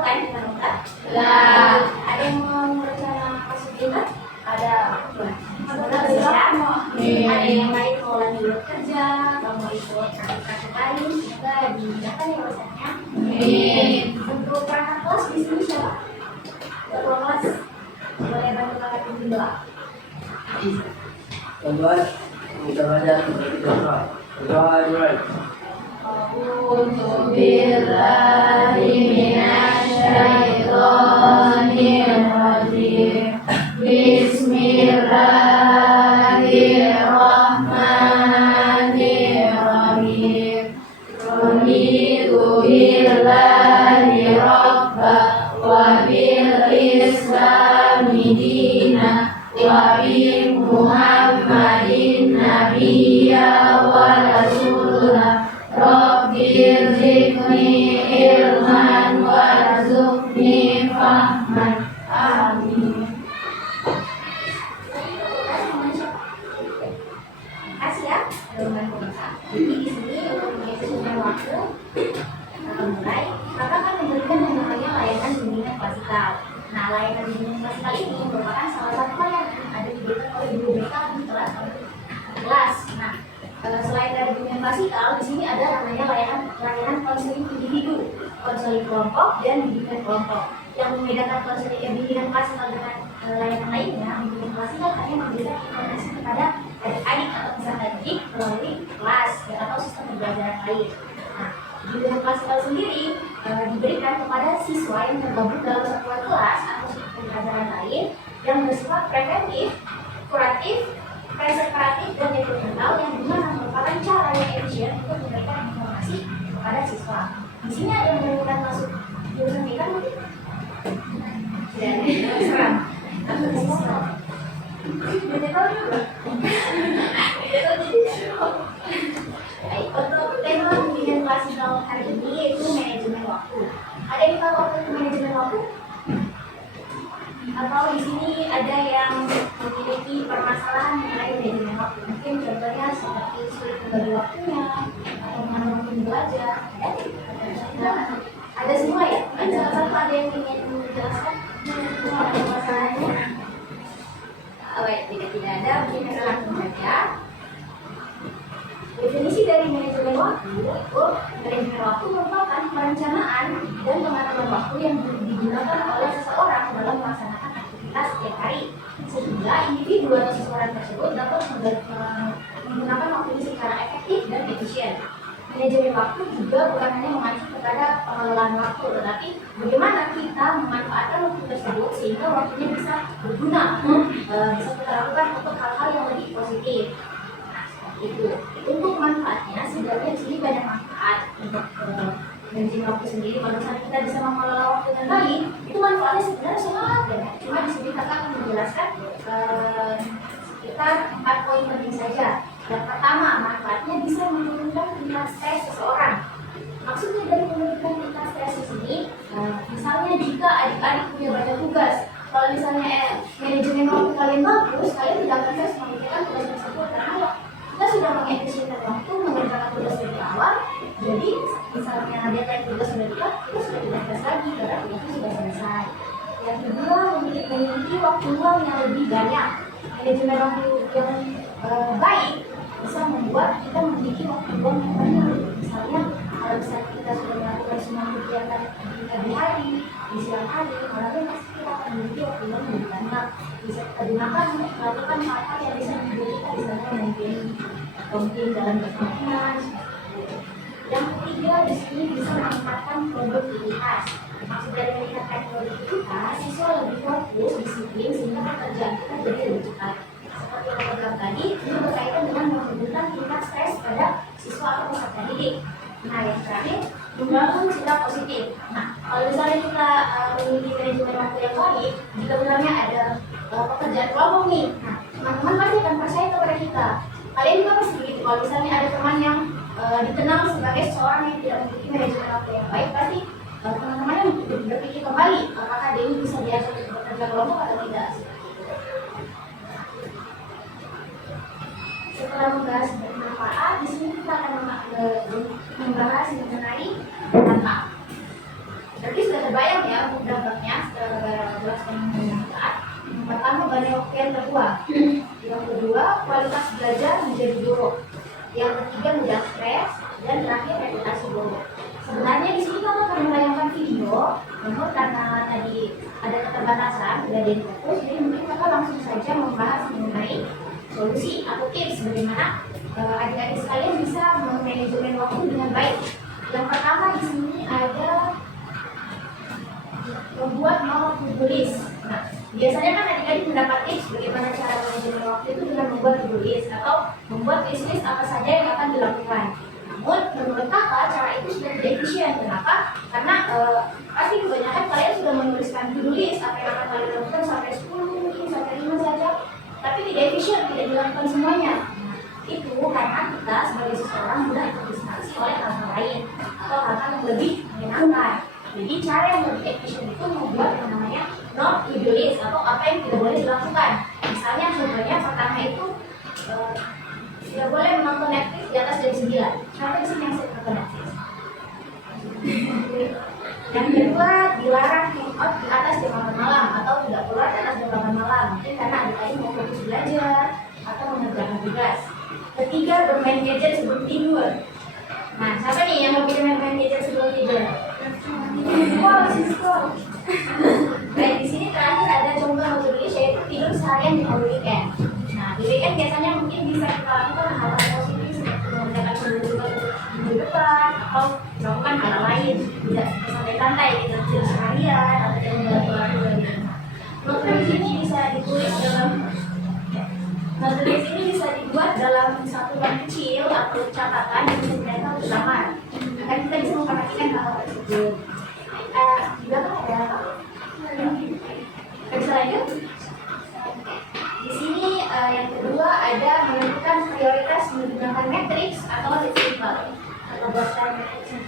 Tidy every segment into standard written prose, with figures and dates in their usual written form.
kan kita minta? Ya. Ada yang mau rencana masuk minta? Ada. Ada yang lain mau lanjut kerja, atau mau ikut praktik lain, semoga dimudahkan ya urusannya. Untuk perangkat kelas di sini siapa? Ketua kelas boleh bantu kakak pimpin doa. Tuan-tuan, kita belajar berdoa. Berdoa dimulai. A'udzu billahi minasyaitonir rajim. Bismillahirrahmanirrahim. Raditu billahi rabba wa bil islami dina wa bi Muhammadin nabiyya wa rasulah. Rabbir zidni ilman warzuqni fahman. Amin. Kasih ya, dengan jadi di sini untuk mengisi waktu kita mulai. Kakak akan memberikan yang namanya layanan bimbingan klasikal. Nah, layanan bimbingan klasikal ini merupakan salah satu layanan yang ada diberikan oleh guru BK di kelas. Nah, selain dari bimbingan klasikal, di sini ada namanya layanan konseling individu, konseling kelompok, dan bimbingan kelompok. Yang membedakan konseling bimbingan klasikal dengan layanan lainnya, bimbingan klasikal hanya memberikan informasi kepada adik-adik atau peserta didik melalui kelas atau sistem pembelajaran lain. Nah, bimbingan klasikal sendiri diberikan kepada siswa yang tergabung dalam satuan kelas atau sistem pembelajaran lain yang bersifat preventif, kuratif, presentatif, dan eksperimental yang dimana merupakan cara yang efisien untuk memberikan informasi kepada siswa. Di sini ada yang menemukan masuk jurusan BK mungkin? Tidak, serang. Aku siswa. Tidak tahu juga. Baik, untuk tema bimbingan klasikal hari ini yaitu manajemen waktu. Ada yang tahu apa itu manajemen waktu? Atau di sini ada yang memiliki permasalahan mengenai manajemen waktu? Mungkin contohnya seperti sulit membagi waktunya atau mengatur waktu belajar. Ada semua ya? Ada yang ingin menjelaskan permasalahannya? Baik, tidak ada, mungkin kita langsung saja. Definisi dari manajemen waktu itu, manajemen waktu merupakan perencanaan dan pengaturan waktu yang digunakan oleh seseorang dalam melaksanakan aktivitas setiap hari, sehingga individu atau seseorang tersebut dapat menggunakan waktu ini secara efektif dan efisien. Manajemen waktu juga bukan hanya mengacu kepada pengelolaan waktu, tetapi bagaimana kita memanfaatkan waktu tersebut sehingga waktunya bisa berguna, bisa kita lakukan untuk hal-hal yang lebih positif. Itu untuk manfaatnya sebenarnya di sini banyak manfaat untuk manajemen waktu sendiri. Kalau misalnya kita bisa mengelola waktu dengan baik, itu manfaatnya sebenarnya sangat banyak. Cuma di sini kakak akan menjelaskan sekitar 4 poin penting saja. Yang pertama, manfaatnya bisa menurunkan tingkat stres seseorang. Maksudnya dari menurunkan tingkat stres di sini, misalnya jika adik-adik punya banyak tugas, kalau misalnya manajemen waktu kalian bagus, kalian tidak akan stres mengerjakan tugas tersebut karena kita sudah mengefisienkan waktu mengerjakan tugas dari awal. Jadi misalnya deadline tugas sudah dekat, kita sudah tidak stres lagi karena tugasnya sudah selesai. Yang kedua, memiliki waktu luang yang lebih banyak. Manajemen waktu yang baik bisa membuat kita memiliki waktu luang yang banyak. Misalnya kalau misalnya kita sudah melakukan semua kegiatan di pagi hari, di siang hari, malamnya pasti kita akan memiliki waktu luang yang lebih banyak. Bisa kita gunakan untuk melakukan hal-hal yang bisa membuat kita misalnya mungkin dalam berkegiatan. Yang ketiga, di sini bisa meningkatkan produktivitas. Maksud dari meningkatkan produktivitas, siswa lebih fokus, disiplin, sehingga pekerjaan kita jadi lebih cepat. Seperti yang saya bilang tadi, ini berkaitan dengan menurunkan tingkat stres pada siswa atau peserta didik. Nah, yang terakhir, membangun sikap positif. Nah, kalau misalnya kita memiliki manajemen waktu yang baik, jika benarnya ada pekerjaan kelompok nih, nah, teman-teman pasti akan percaya kepada kita. Kalian juga pasti begitu. Kalau misalnya ada teman yang dikenal sebagai seorang yang tidak memiliki manajemen waktu yang baik, pasti teman-temannya berpikir kembali apakah dia ini bisa diajak untuk bekerja kelompok atau tidak. Setelah membahas bermanfaat, di sini kita akan membahas mengenai dampak. Berarti sudah terbayang ya untuk dampaknya setelah jelaskan manfaat. Yang pertama, banyak waktu yang terbuang. Yang kedua, kualitas belajar menjadi buruk. Yang ketiga, mudah stres. Dan terakhir, reputasi buruk. Sebenarnya di sini kamu akan menayangkan video, namun karena tadi ada keterbatasan, tidak ada yang fokus, jadi mungkin kakak langsung saja membahas mengenai solusi atau tips bagaimana adik-adik sekalian bisa memanajemen waktu dengan baik. Yang pertama di sini ada membuat mau to-do list. Nah, biasanya kan adik-adik mendapat tips bagaimana cara manajemen waktu itu dengan membuat to-do list atau membuat list apa saja yang akan dilakukan. Namun menurut kakak cara itu sudah tidak efisien. Kenapa? Karena pasti kebanyakan kalian sudah menuliskan to-do list apa yang akan kalian lakukan sampai 10 mungkin sampai 5 saja, tapi tidak efisien, tidak dilakukan semuanya. Itu karena kita sebagai seseorang mudah terdistraksi oleh hal-hal lain atau hal-hal yang lebih menyenangkan. Jadi cara yang lebih efisien itu membuat yang namanya not to do list atau apa yang tidak boleh dilakukan. Misalnya contohnya pertama itu tidak boleh menonton Netflix di atas jam 9. Siapa di sini yang sering nonton Netflix? Yang kedua, dilarang hangout di atas jam 8 malam atau tidak keluar di atas jam 8 malam. Mungkin karena adik-adik mau fokus belajar atau mengerjakan tugas. Ketiga, bermain gadget sebelum tidur. Nah, siapa nih yang hobi main gadget sebelum tidur? Wow, siswa. Baik, di sini terakhir ada contoh tulis yaitu tidur seharian di hari weekend. Nah, di weekend biasanya mungkin bisa kita lakukan hal-hal positif seperti mengerjakan minggu depan atau melakukan hal lain, tidak santai-santai gitu, tidur seharian atau jalan keluar dari rumah. Note di sini bisa ditulis dalam tulis ini bisa dibuat dalam satu lembar kecil atau catatan yang bisa ditempel bersama. Akan kita bisa memperhatikan hal tersebut. Di belakang ada apa? Bisa lanjut? Di sini yang kedua ada menentukan prioritas menggunakan matriks atau simple atau daftar matriks.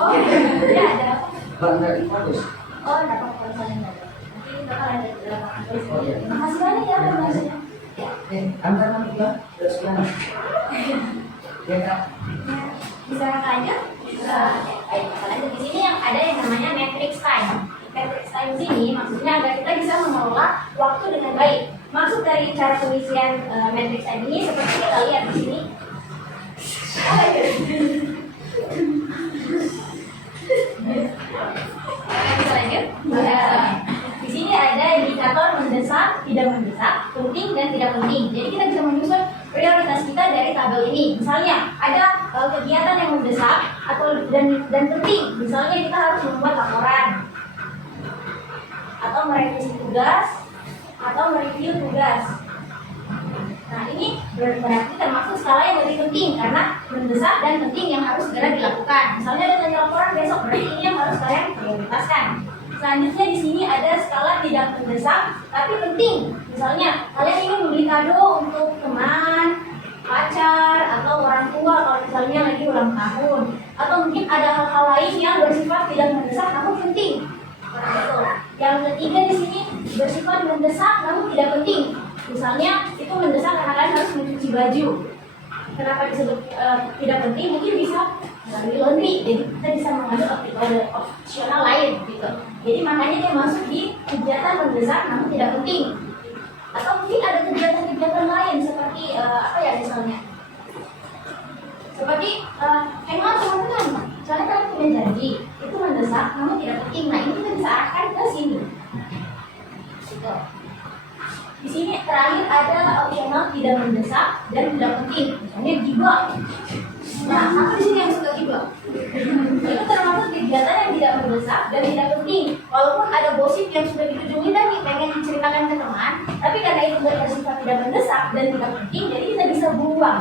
Oh, ya ada apa? Oh, dapat konsolnya. Nanti kita akan ada di belakang. Makasih banyak ya informasinya. Bisa aja? Bisa. Baik, di sini yang ada yang namanya matrix time. Matrix time ini maksudnya agar kita bisa mengelola waktu dengan baik. Maksud dari cara pengisian matrix time ini seperti kita lihat di sini. Bisa lanjut? Di sini ada indikator mendesak, tidak mendesak, penting dan tidak penting. Jadi kita bisa menyusun prioritas kita dari tabel ini. Misalnya ada kegiatan yang mendesak atau dan penting. Misalnya kita harus membuat laporan atau merevisi tugas atau mereview tugas. Nah, ini berarti termasuk skala yang lebih penting karena mendesak dan penting yang harus segera dilakukan. Misalnya ada tanya laporan besok, berarti ini yang harus kalian prioritaskan. Selanjutnya di sini ada skala tidak mendesak tapi penting. Misalnya kalian ingin membeli kado untuk teman, pacar, atau orang tua kalau misalnya lagi ulang tahun. Atau mungkin ada hal-hal lain yang bersifat tidak mendesak namun penting. Yang ketiga di sini bersifat mendesak namun tidak penting. Misalnya itu mendesak karena kalian harus mencuci baju. Kenapa disebut tidak penting? Mungkin bisa melalui laundry. Jadi kita bisa mengambil opsional lain gitu. Jadi makanya dia masuk di kegiatan mendesak namun tidak penting. Atau mungkin ada kegiatan-kegiatan lain seperti apa ya misalnya? Seperti hangout teman-teman. Soalnya kalian punya janji itu mendesak namun tidak penting. Nah ini kita bisa arahkan ke sini. Gitu. Di sini terakhir ada opsional tidak mendesak dan tidak penting. Misalnya gibah. Nah, sama di sini yang suka juga. Itu termasuk kegiatan yang tidak mendesak dan tidak penting. Walaupun ada gosip yang sudah dikunjungi dan pengen diceritakan ke teman, tapi karena itu bersifat tidak mendesak dan tidak penting, jadi kita bisa buang.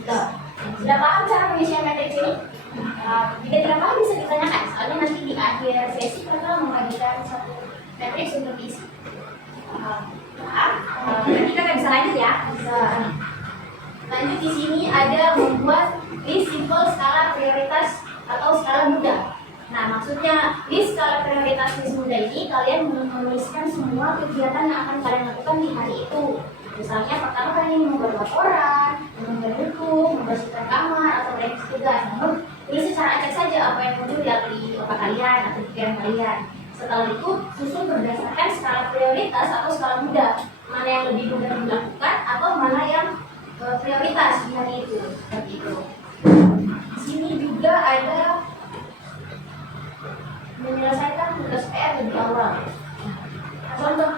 Gitu. Sudah paham cara pengisian matriks ini? Jika tidak paham bisa ditanyakan. Soalnya nanti di akhir sesi kita membagikan satu matriks untuk diisi. Kita nggak bisa lanjut ya. Bisa. Lanjut di sini ada membuat list simple skala prioritas atau skala mudah. Nah, maksudnya list skala prioritas list mudah ini kalian menuliskan semua kegiatan yang akan kalian lakukan di hari itu. Misalnya pertama kalian membuat laporan, membuat buku, membersihkan kamar atau lain tugas. Namun ini secara acak saja apa yang muncul di otak kalian atau pikiran kalian. Setelah itu susun berdasarkan skala prioritas atau skala mudah. Mana yang lebih mudah dilakukan atau mana yang prioritas di hari itu. Seperti itu. Di sini juga ada menyelesaikan tugas PR lebih awal. Contoh,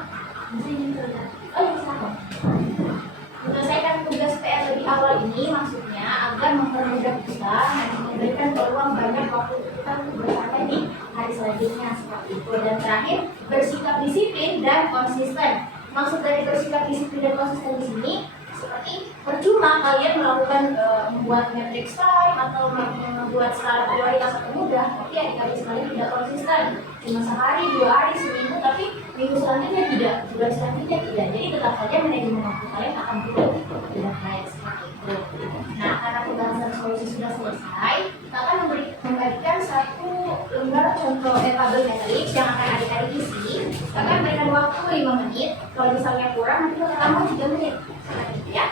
di sini terlihat. Oh iya, sama. Menyelesaikan tugas PR lebih awal ini maksudnya agar mempermudah kita dan memberikan peluang banyak waktu kita untuk bersantai di hari selanjutnya seperti itu. Dan terakhir, bersikap disiplin dan konsisten. Maksud dari bersikap disiplin dan konsisten di sini seperti percuma kalian melakukan membuat matrix time atau membuat skala prioritas atau mudah, tapi adik-adik sekalian tidak konsisten. Cuma sehari, 2 hari, seminggu, tapi minggu selanjutnya tidak, bulan selanjutnya tidak. Jadi tetap saja manajemen waktu kalian akan tidak baik seperti itu. Nah, karena pembahasan solusi sudah selesai, kita akan membagikan satu lembar contoh tabel matrix yang akan adik-adik isi. Kita akan berikan waktu 5 menit. Kalau misalnya kurang, nanti kita tambah 3 menit. Ya.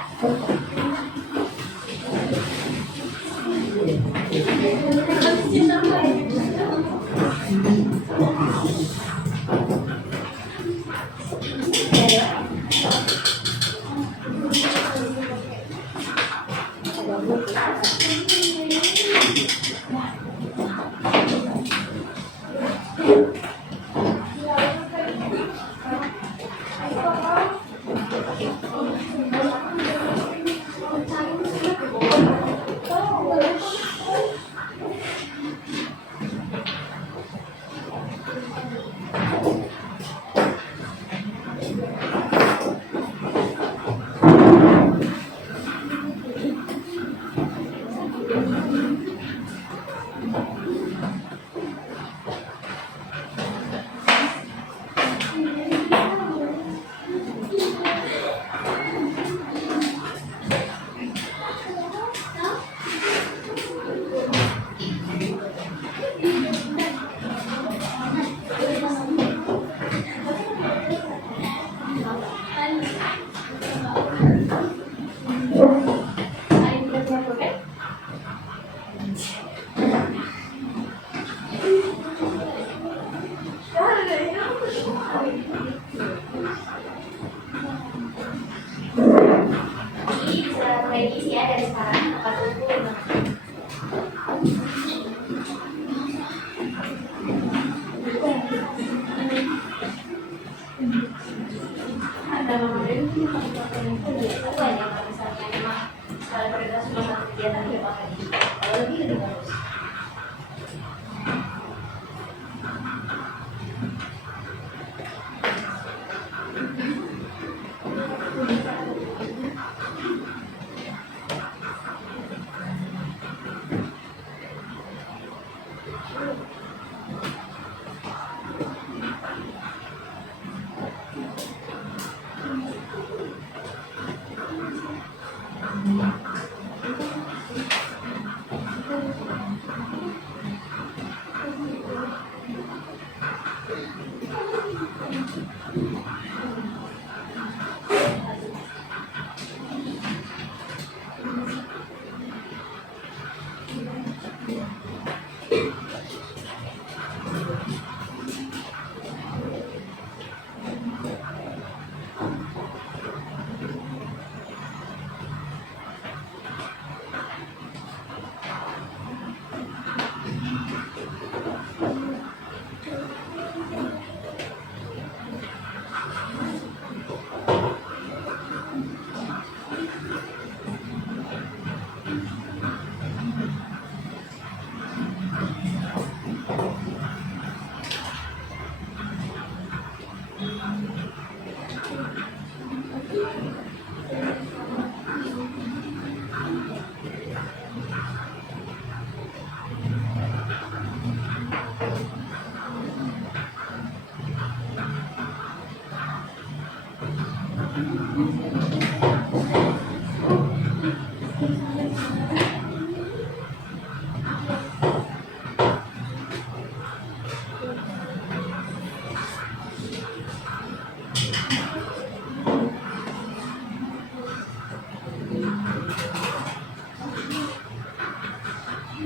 Ada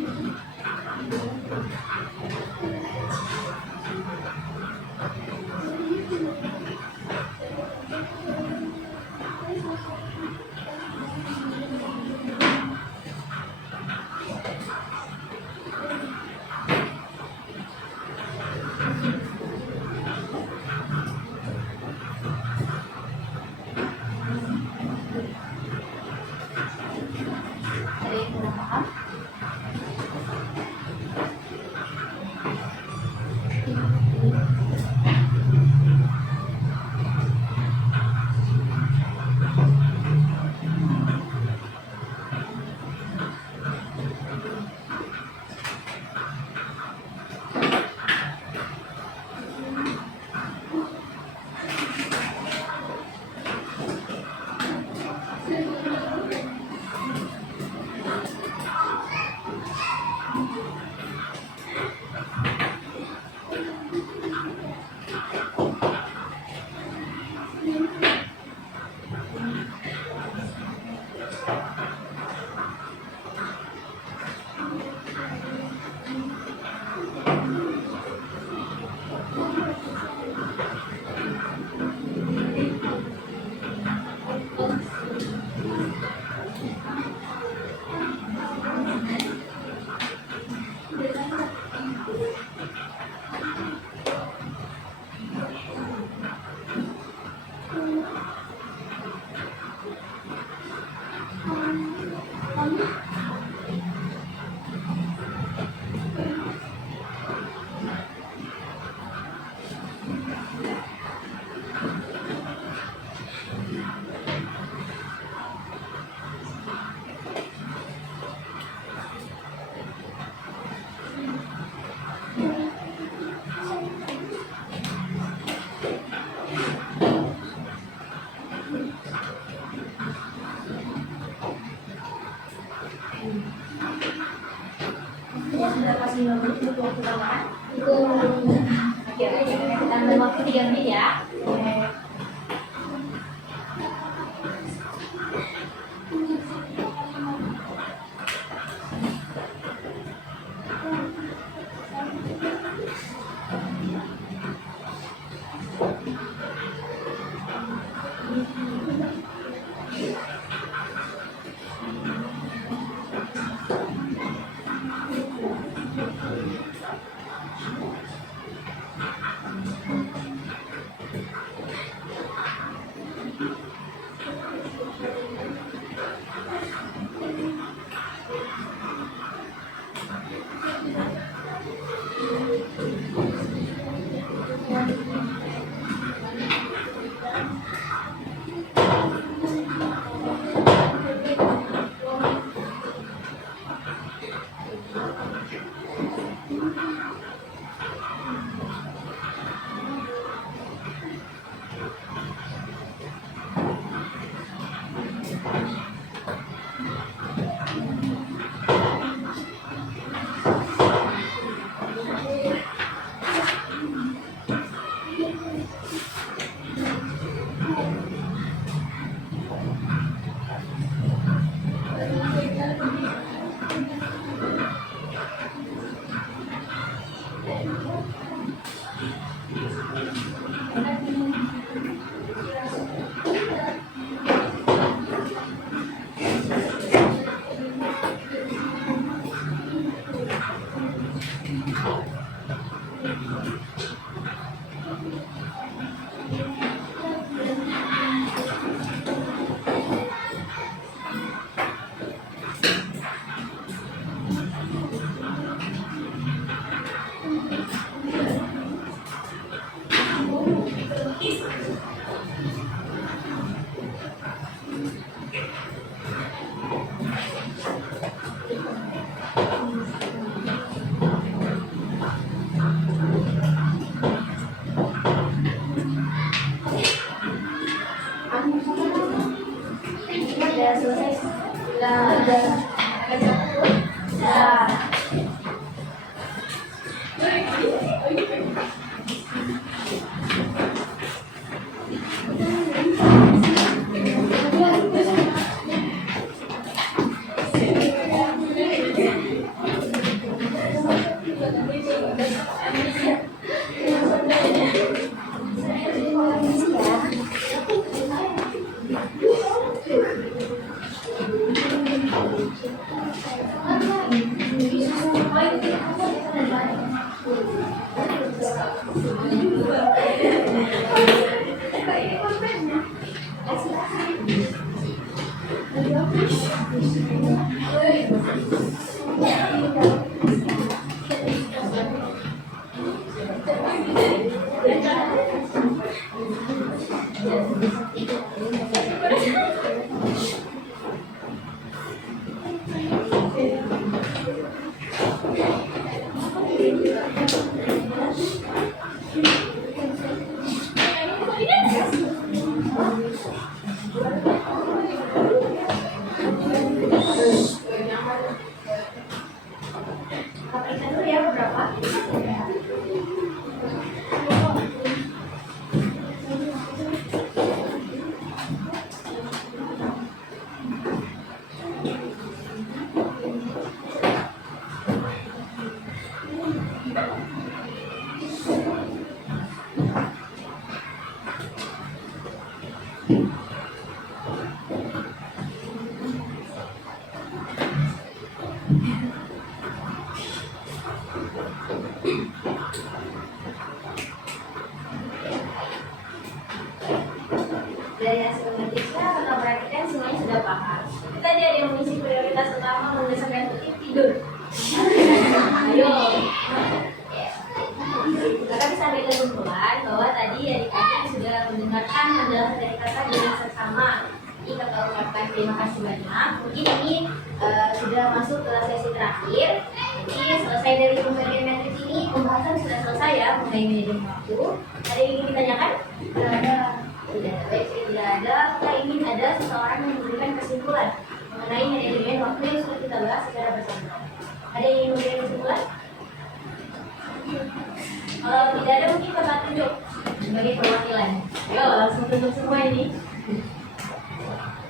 yang kurang paham? Ya, sudah kasih nomor untuk waktu tambahan. Itu akhirnya kita ambil waktu 3 menit ya. Kapasitas dulu ya beberapa. Dari hasil matriksnya atau perhatikan semuanya sudah paham. Kita tadi ada yang mengisi prioritas utama berdasarkan tidur. Ayo. Maka bisa ambil kesimpulan bahwa tadi adik-adik sudah mendengarkan penjelasan dari kata dengan seksama. Jadi kata ucapkan terima kasih banyak. Mungkin ini sudah masuk ke sesi terakhir. Jadi selesai dari pembagian matriks ini, pembahasan sudah selesai ya mengenai manajemen waktu. Ada yang ingin ditanyakan? Tidak. Baik, tidak ada. Kita ingin ada seseorang yang memberikan kesimpulan mengenai manajemen waktu yang sudah kita bahas secara bersama. Ada yang ingin memberikan kesimpulan? Kalau tidak ada, mungkin Bapak tunjuk sebagai perwakilan. Ayo, langsung tunjuk semua ini.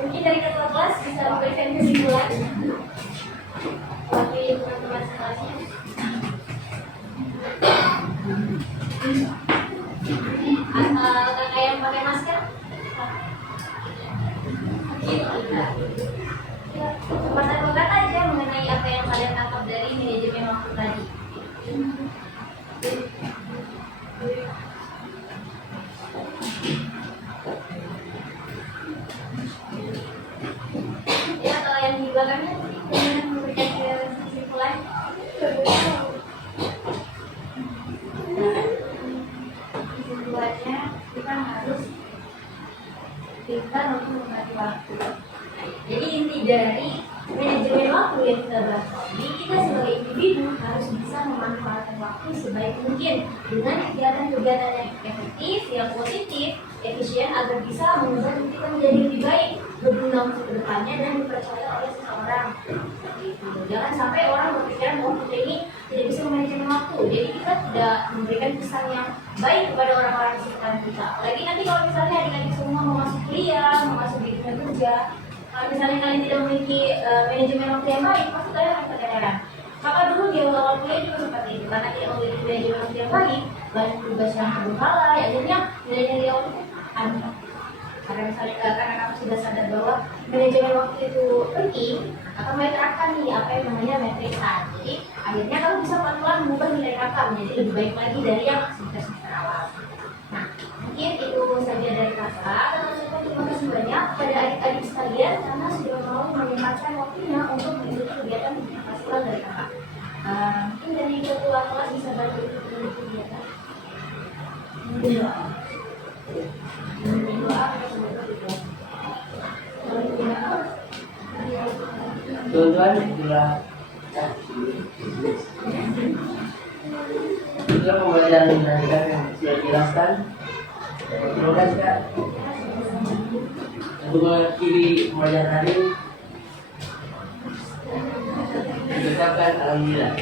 Mungkin dari ketua kelas bisa memberikan kesimpulan. Wakil teman-teman sekelasnya. Kakak yang pakai masker? Tidak. Cuma satu kata aja mengenai apa yang kalian tangkap dari manajemen waktu tadi. Ya, kalau yang di belakangnya ingin memberikan kesimpulan. Kesimpulannya kita harus pintar untuk mengatur waktu. Jadi inti dari manajemen waktu yang kita bahas tadi, kita sebagai individu harus bisa memanfaatkan waktu sebaik mungkin dengan kegiatan-kegiatan yang efektif, yang positif, efisien agar bisa membuat kita menjadi lebih baik, berguna untuk kedepannya dan dipercaya oleh seseorang. Gitu. Jangan sampai orang berpikiran bahwa kita ini tidak bisa memanajemen waktu. Jadi kita tidak memberikan kesan yang baik kepada orang-orang di sekitar kita. Lagi nanti kalau misalnya adik-adik semua mau masuk kuliah, mau masuk di dunia kerja, kalau misalnya kalian tidak memiliki manajemen waktu yang baik, pasti kalian akan keteteran. Maka dulu di awal kuliah juga seperti itu, karena tidak memiliki manajemen waktu yang baik, banyak tugas yang berkala, akhirnya nilainya di awal itu aneh. Karena misalnya karena kamu sudah sadar bahwa manajemen waktu itu penting, akan mulai terapkan nih apa yang namanya matriksa. Jadi akhirnya kamu bisa pelan-pelan mengubah nilai kakak menjadi lebih baik lagi dari yang semester awal. Nah, mungkin itu saja dari kakak. Terima kasih banyak kepada adik-adik sekalian karena sudah mau menyempatkan waktunya untuk mengikuti kegiatan pastoral dari kakak. Mungkin dari ketua kelas bisa bantu untuk kegiatan. Tuan-tuan, itulah pembelajaran yang sudah dijelaskan. Terima kasih Kak. Untuk mengakhiri pembelajaran hari ini, diucapkan alhamdulillah.